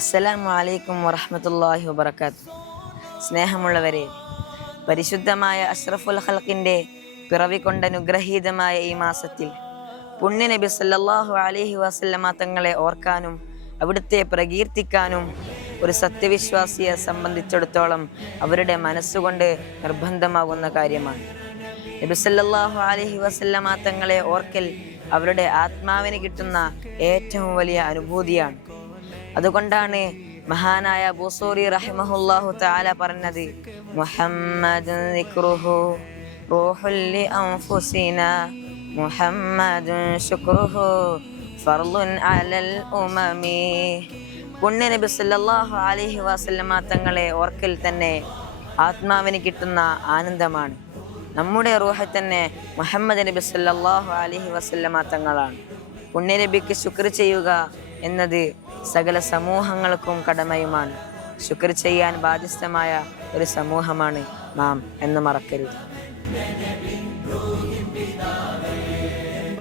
അസ്സലാമു അലൈക്കും വറഹ്മത്തുള്ളാഹി വബറകാത്ത്. സ്നേഹമുള്ളവരെ, പരിശുദ്ധമായ അഷ്റഫുൽ ഖൽഖിൻ്റെ പിറവി കൊണ്ടനുഗ്രഹീതമായ ഈ മാസത്തിൽ പുണ്യ നബി സല്ലല്ലാഹു അലൈഹി വസല്ലമ തങ്ങളെ ഓർക്കാനും അവിടുത്തെ പ്രകീർത്തിക്കാനും ഒരു സത്യവിശ്വാസിയെ സംബന്ധിച്ചിടത്തോളം അവരുടെ മനസ്സുകൊണ്ട് നിർബന്ധമാകുന്ന കാര്യമാണ്. നബി സല്ലല്ലാഹു അലൈഹി വസല്ലമ തങ്ങളെ ഓർക്കൽ അവരുടെ ആത്മാവിന് കിട്ടുന്ന ഏറ്റവും വലിയ അനുഭൂതിയാണ്. അതുകൊണ്ടാണ് മഹാനായ ബൂസൂരി റഹിമഹുല്ലാഹു തആല പറഞ്ഞത്, മുഹമ്മദുൻ ദിക്റുഹു റൂഹുൽ ലിഅൻഫുസിനാ മുഹമ്മദുൻ ശുക്റുഹു ഫർളുൻ അലൽ ഉമമി. പുണ്യ നബി സല്ലല്ലാഹു അലൈഹി വസല്ലമ തങ്ങളെ ഓർക്കൽ തന്നെ ആത്മാവിന് കിട്ടുന്ന ആനന്ദമാണ്. നമ്മുടെ റൂഹ് തന്നെ മുഹമ്മദ് നബി സല്ലല്ലാഹു അലൈഹി വസല്ലമ തങ്ങളാണ്. പുണ്യ നബിക്ക് ശുക്ർ ചെയ്യുക എന്നത് സകല സമൂഹങ്ങൾക്കും കടമയുമാണ്. ശുക്ർ ചെയ്യാൻ ബാധ്യസ്ഥമായ ഒരു സമൂഹമാണ് നാം എന്ന് മറക്കരുത്.